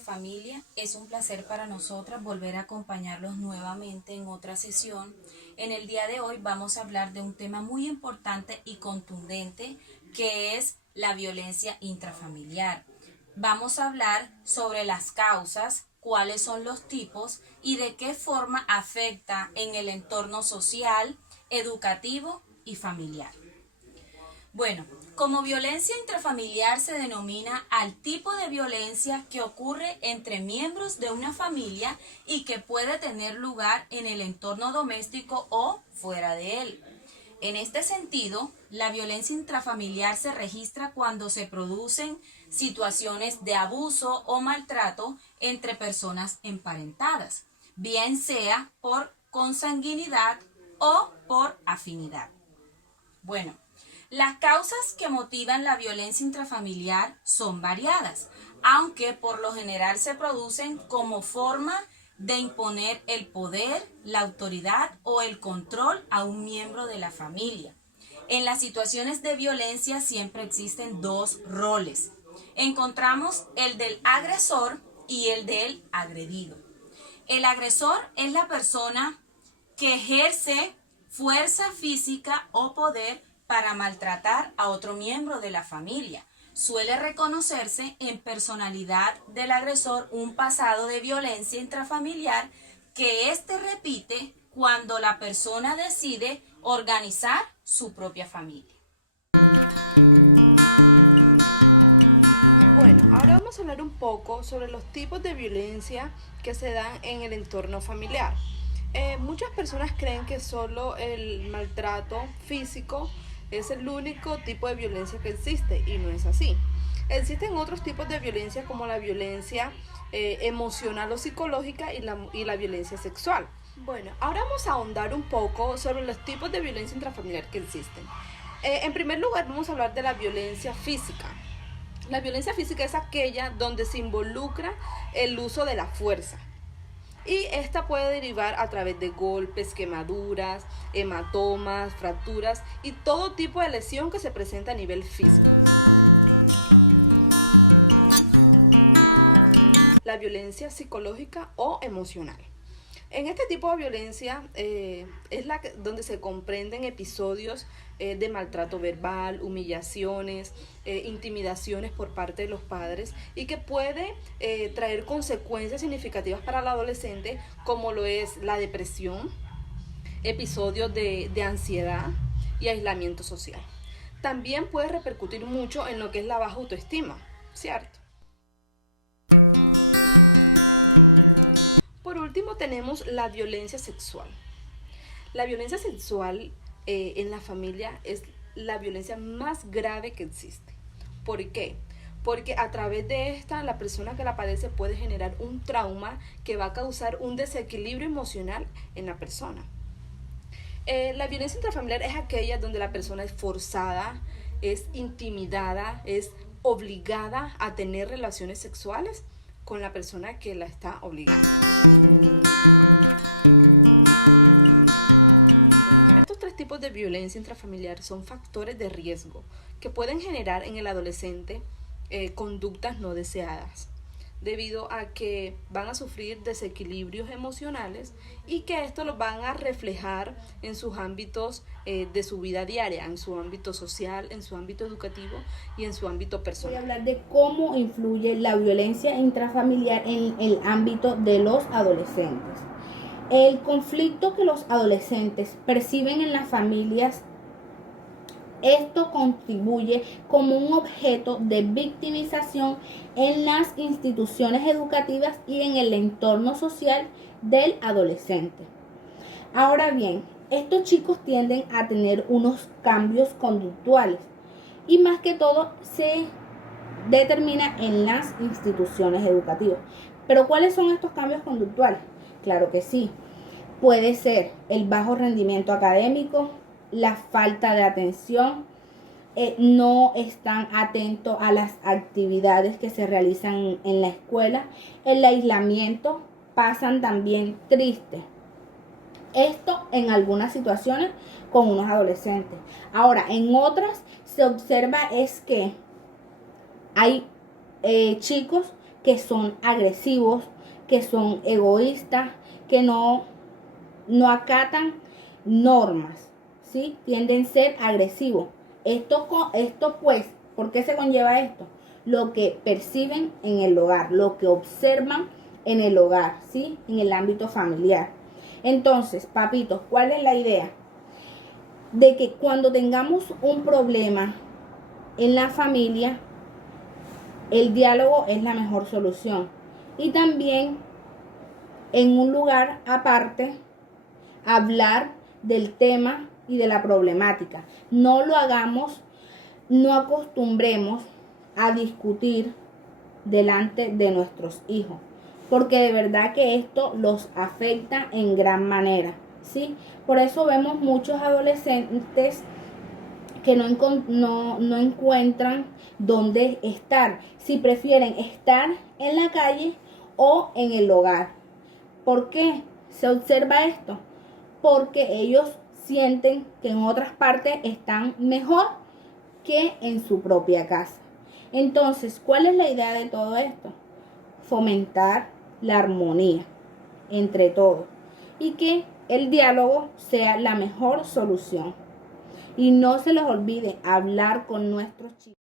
Familia, es un placer para nosotras volver a acompañarlos nuevamente en otra sesión. En el día de hoy vamos a hablar de un tema muy importante y contundente que es la violencia intrafamiliar. Vamos a hablar sobre las causas, cuáles son los tipos y de qué forma afecta en el entorno social, educativo y familiar. Bueno, como violencia intrafamiliar se denomina al tipo de violencia que ocurre entre miembros de una familia y que puede tener lugar en el entorno doméstico o fuera de él. En este sentido, la violencia intrafamiliar se registra cuando se producen situaciones de abuso o maltrato entre personas emparentadas, bien sea por consanguinidad o por afinidad. Bueno, las causas que motivan la violencia intrafamiliar son variadas, aunque por lo general se producen como forma de imponer el poder, la autoridad o el control a un miembro de la familia. En las situaciones de violencia siempre existen dos roles. Encontramos el del agresor y el del agredido. El agresor es la persona que ejerce fuerza física o poder para maltratar a otro miembro de la familia. Suele reconocerse en personalidad del agresor un pasado de violencia intrafamiliar que éste repite cuando la persona decide organizar su propia familia. Bueno, ahora vamos a hablar un poco sobre los tipos de violencia que se dan en el entorno familiar. Muchas personas creen que solo el maltrato físico es el único tipo de violencia que existe y no es así. Existen otros tipos de violencia como la violencia emocional o psicológica y la violencia sexual. Bueno, ahora vamos a ahondar un poco sobre los tipos de violencia intrafamiliar que existen. En primer lugar, vamos a hablar de la violencia física. La violencia física es aquella donde se involucra el uso de la fuerza. Y esta puede derivar a través de golpes, quemaduras, hematomas, fracturas y todo tipo de lesión que se presenta a nivel físico. La violencia psicológica o emocional. En este tipo de violencia es donde se comprenden episodios de maltrato verbal, humillaciones, intimidaciones por parte de los padres y que puede traer consecuencias significativas para el adolescente como lo es la depresión, episodios de ansiedad y aislamiento social. También puede repercutir mucho en lo que es la baja autoestima, ¿cierto? Por último tenemos la violencia sexual. La violencia sexual en la familia es la violencia más grave que existe. ¿Por qué? Porque a través de esta la persona que la padece puede generar un trauma que va a causar un desequilibrio emocional en la persona. La violencia intrafamiliar es aquella donde la persona es forzada, es intimidada, es obligada a tener relaciones sexuales con la persona que la está obligando. Estos tres tipos de violencia intrafamiliar son factores de riesgo que pueden generar en el adolescente conductas no deseadas, debido a que van a sufrir desequilibrios emocionales y que esto lo van a reflejar en sus ámbitos de su vida diaria, en su ámbito social, en su ámbito educativo y en su ámbito personal. Voy a hablar de cómo influye la violencia intrafamiliar en el ámbito de los adolescentes. El conflicto que los adolescentes perciben en las familias, esto contribuye como un objeto de victimización en las instituciones educativas y en el entorno social del adolescente. Ahora bien, estos chicos tienden a tener unos cambios conductuales y más que todo se determina en las instituciones educativas. Pero ¿cuáles son estos cambios conductuales? Claro que sí. Puede ser el bajo rendimiento académico, la falta de atención, no están atentos a las actividades que se realizan en la escuela, el aislamiento, pasan también tristes. Esto en algunas situaciones con unos adolescentes. Ahora, en otras se observa es que hay chicos que son agresivos, que son egoístas, que no acatan normas, ¿sí? Tienden a ser agresivos. Esto pues, ¿por qué se conlleva esto? Lo que perciben en el hogar, lo que observan en el hogar, ¿sí? En el ámbito familiar. Entonces, papitos, ¿cuál es la idea? De que cuando tengamos un problema en la familia, el diálogo es la mejor solución. Y también en un lugar aparte, hablar del tema y de la problemática. No lo hagamos, no acostumbremos a discutir delante de nuestros hijos, porque de verdad que esto los afecta en gran manera, ¿sí? Por eso vemos muchos adolescentes que no encuentran dónde estar, si prefieren estar en la calle o en el hogar. ¿Por qué se observa esto? Porque ellos sienten que en otras partes están mejor que en su propia casa. Entonces, ¿cuál es la idea de todo esto? Fomentar la armonía entre todos y que el diálogo sea la mejor solución. Y no se les olvide hablar con nuestros chicos.